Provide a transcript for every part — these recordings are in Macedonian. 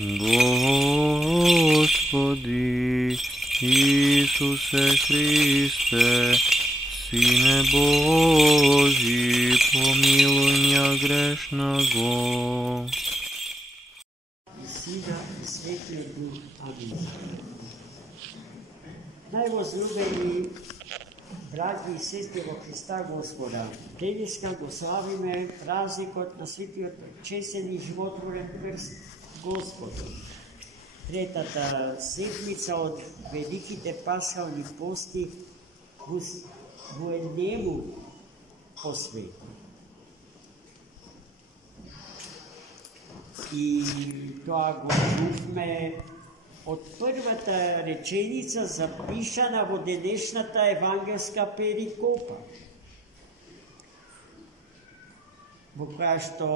Господи Исусе Христе, Сине Божий, помилуй меня грешного. И Сина, и Светлия Дух. Амин. Najvozljubeni braći i sestre во Христа Господа, денеска го славиме празникот на светиот честен и животворен крст Господа. Третата седмица од великите пасхални пости во е нему посвети. И тоа го чувме од првата реченица запишана во денешната евангелска перикопа, во која што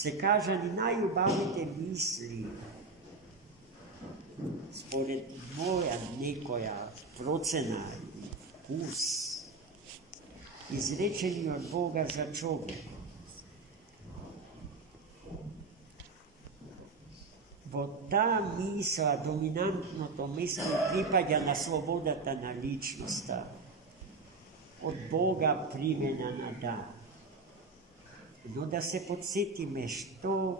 се кажани најубавите мисли, според моја некоја процена и вкус, изречени од Бога за човек. Во таа мисла доминантното место припаѓа на слободата на личноста, од Бога примена на дан. Но да се подсетиме што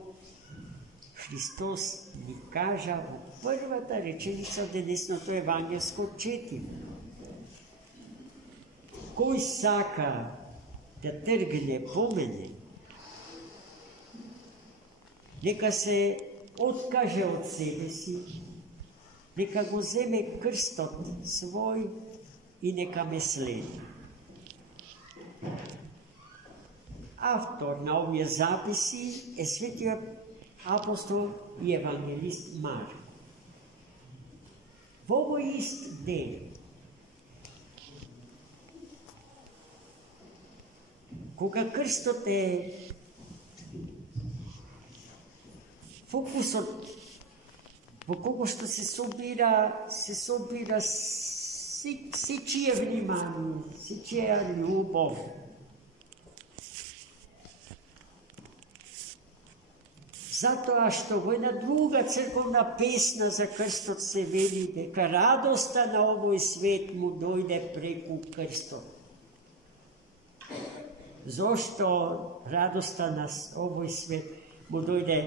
Христос ни кажа во првата реченица од денесното евангелско четиме. Кој сака да тргне по мене, нека се откаже од себе си, нека го земе крстот свој и нека ме следи. Автор на овие записи е светиот апостол и евангелист Марко. Во овој ист ден, кога крстот е фокусот во кого што се собира сечие внимание, сечија љубов. Затоа што во една друга црковна песна за крстот се вели дека радоста на овој свет му дојде преку крстот. Зошто радоста на овој свет му дојде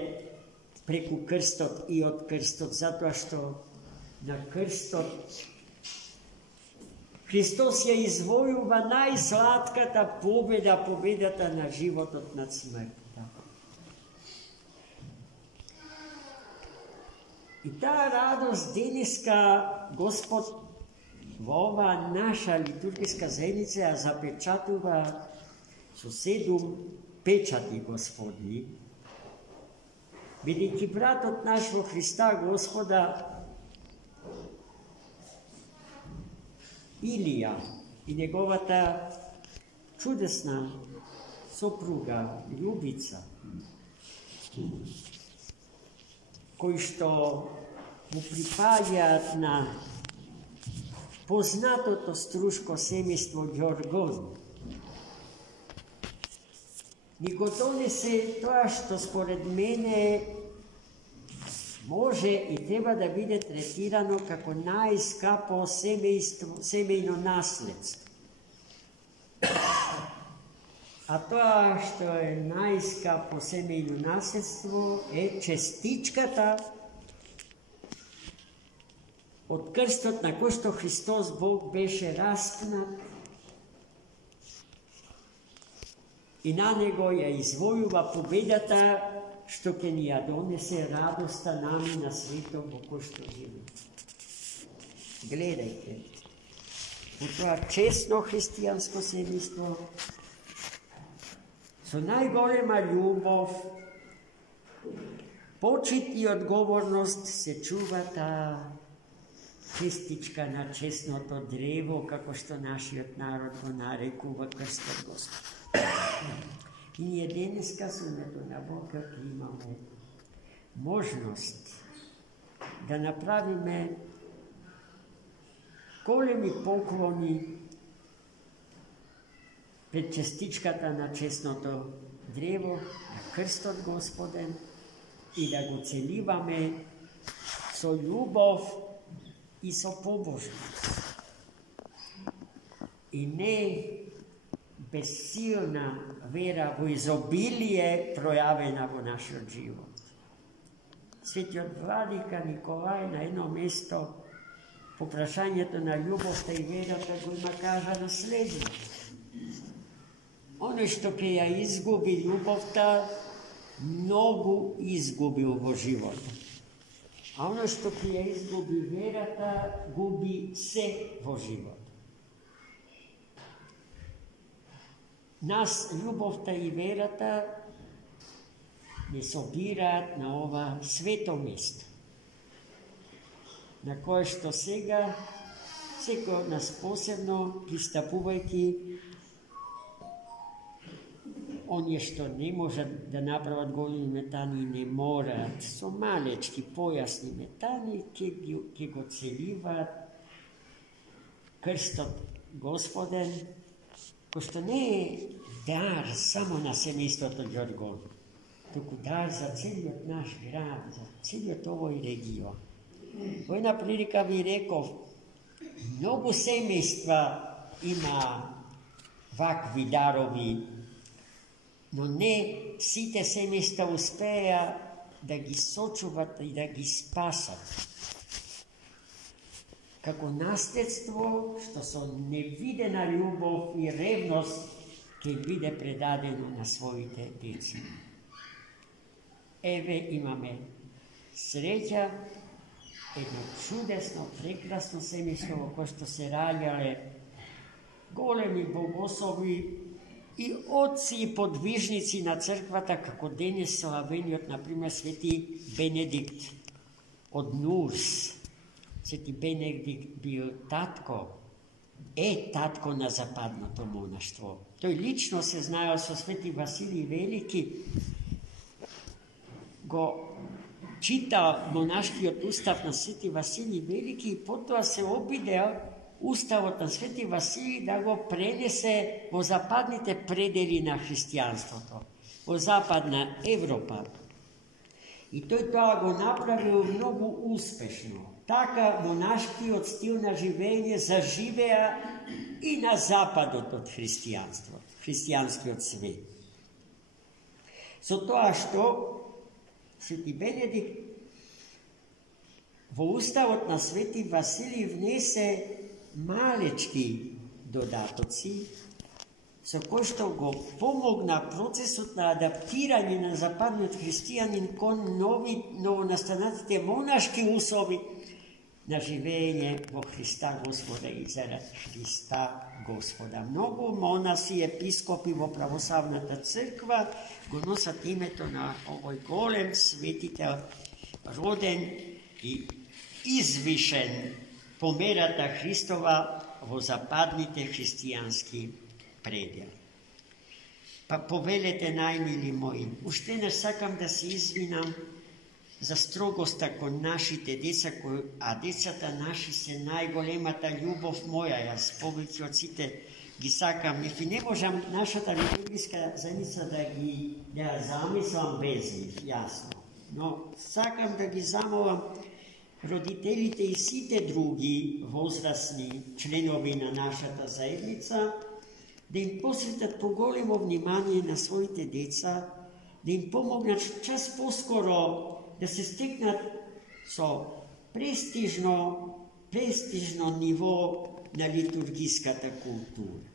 преку крстот и од крстот? Затоа што на крстот Христос ја извојува најсладката победа, победата на животот над смртта. И таа радост денеска Господ во оваа наша литургиска заедница ја запечатува со 7 печати Господни, бидејќи братот наш во Христа Господа Илија и неговата чудесна сопруга Љубица, кои што му припаѓаат на познатото струшко семејство Ѓоргон, ни го донесе тоа што според мене може и треба да биде третирано како најскапо семејно наследство. А тоа што е најскапо семејно наследство е честичката од крстот на кој што Христос Бог беше распнат и на него ја извојува победата што ќе ни ја донесе радоста нами на светот во кој што живееме. Гледајте, во тоа честно христијанско семејство, со најголема љубов, почит и одговорност се чува таа честичка на честното древо, како што нашиот народ го нарекува крстот Господ. И ние денеска со името на Бога имаме можност да направиме големи поклони пред частичката на честното древо, на крстот Господен, i da go celivame so ljubov i so pobožnost. I ne bezsilna vera v izobilije projavljena v naš život. Sveti od Vladika Nikolaj na jedno mesto po vprašanju na ljubov i vera tako ima kaže naslednje. Ono što ke ja izgubi ljubovta, mnogo izgubil v životu. A ono što ke ja izgubi verata, gubi se v životu. Nas ljubovta i verata ne sobirat na ova sveto mesto, na koje što sega, seko od nas posebno pristapuvajki on što ne može da napravati golimi metani, ne mora. So malečki, pojasni metani, ki go celiva krstot Gospoden, ko što ne je dar samo na semejstvo to Đorgon, tako dar za celiot naš grad, za celiot ovoj region. Vojna prilika bi rekao, mnogo semejstva ima vakvi darovi, no ne site semejstva uspeja da gi sočuvata i da gi spasata. Kako nasljedstvo, što so nevidena ljubov i revnost, ki vide predadeno na svojite deci. Eve imame sreća, jedno čudesno, prekrasno semejstvo, ko što se rađale golemi bogosovi i oci i podvižnici na crkvata, kako danes slaveni od, na primjer, sveti Benedikt od Nurs. Sveti Benedikt bil tatko, tatko na zapadno to monaštvo. To je lično se znajo so sveti Vasilij Veliki, go čita monaški od ustav na sveti Vasilij Veliki i potom se obideo ustav od na sveti Vasilij da go prenese v zapadnite predeli na hristijanstvo to, v zapadna Evropa. I to je to go napravil mnogo uspešno. Taka monaški odstil na življenje zaživeja i na zapadu od hristijanstva, hristijanski od svet. Zato što sveti Benedikt v ustav od na sveti Vasilij vnese malečki dodatoci, so ko što go pomog na procesu na adaptiranje na zapadni od hristijanin kon novo nastanatite monaški usobi na življenje vo Hrista Gospoda i zarad Hrista Gospoda. Mnogo monasi, episkopi vo pravoslavnata crkva go nosat imeto na ovoj golem svetitelj roden i izvišen pomerata Hristova vo zapadnite hristijanski predjel. Pa povelete najmili moji, ušte ne sakam da se izvinam za strogost ako našite deca, a decata naši se najgolemata ljubov moja, jaz poveki ocite gi sakam, if ne možem našata liturgijska zajednica da zamislam bez njih, jasno. No, sakam da gi zamovam roditeljite i site drugi возрастni členovi na našata zajednica, da im posvetat pogolemo vnimanje na svojite deca, da im pomognat čas poskoro da se steknat so prestižno nivo na liturgijskata kultura.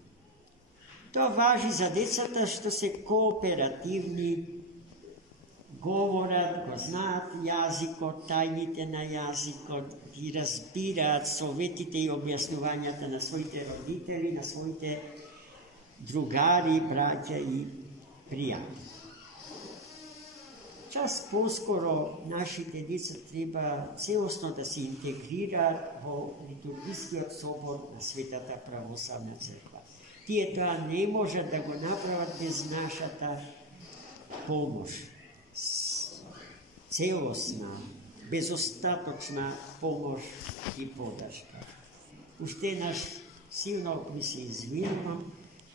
To važi za decata što se kooperativni govorat, go znat jaziko, tajnite na jaziko i razbirat, sovetite i objasnovanjata na svojite roditelji, na svojite drugari, braća i prijatelji. Čas poskoro našite deca treba celostno da se integrira v liturgijski sobor na svetata pravoslavna crkva. Tije to ne može da go napravati bez našata pomoć. Celostna, bezostatočna pomoć i podrška. Ušte naš silno mi se izvinimo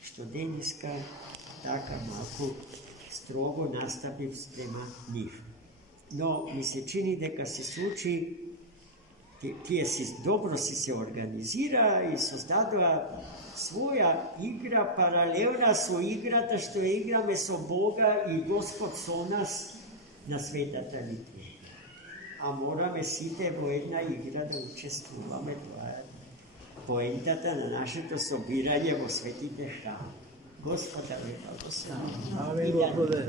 što deniska taka malko strogo nastavim prema njih. No, mi se čini дека се случи, тие добро си се организира и создадува своја игра паралелна со играта што ја играме со Бога и Господ со нас на светата литвија. А мораме сите во една игра да учествуваме. Тоа е поентата на нашето собирање во светите храми. Господа ве благослови. Амин, Господе.